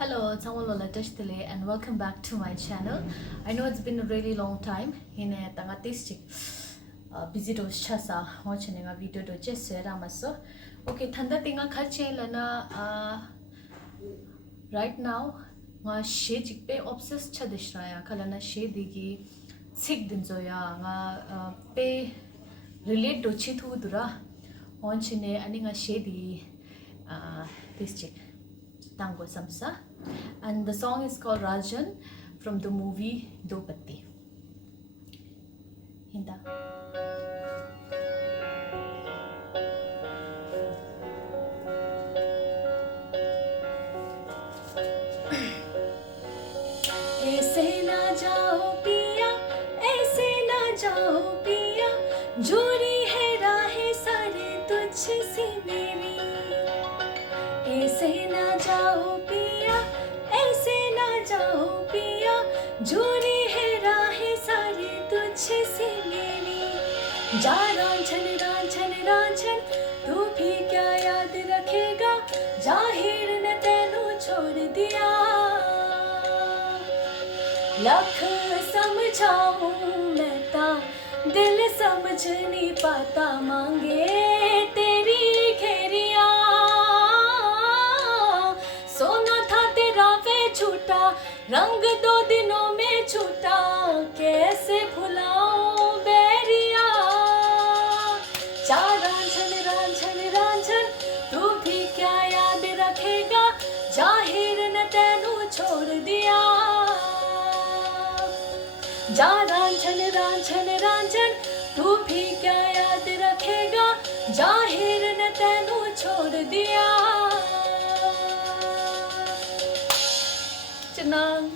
Hello, it's Amol Latash Tile and welcome back to my channel. I know it's been a really long time in a tangatistic busy to chasa watching a video to just ramaso. Okay, Thanda Tinga Kache Lana right now nga she jikpe obsessed chadishraya kalana she digi sik dinzoya nga pe relate to chithu dura onchine ani nga she di this chick Tango Samsa, and the song is called Rajan from the movie Do Patti. Hinda. ऐसे ना जाओ पिया, ऐसे ना जाओ पिया, जोरी है राहें सारे तुझसे मेरी. ऐसे ना जाओ पिया, ऐसे ना जाओ पिया, जोरी है राहें सारी तुझसे मेरी. जा रांझन रांझन रांझन, तू भी क्या याद रखेगा, जाहिर ने तेनू छोड़ दिया. लख समझाऊं मैं ता दिल समझ नहीं पाता, मांगे तेरी घेरिया. छूटा रंग 2 दिनों में छूटा, कैसे भुलाऊं बैरिया. जा रांझन रांझन रांझन, तू भी क्या याद रखेगा, जाहिर ने तेनू छोड़ दिया. जा रांझन रांझन रांझन, तू भी क्या याद रखेगा, जाहिर ने तेनू छोड़ दिया. Nang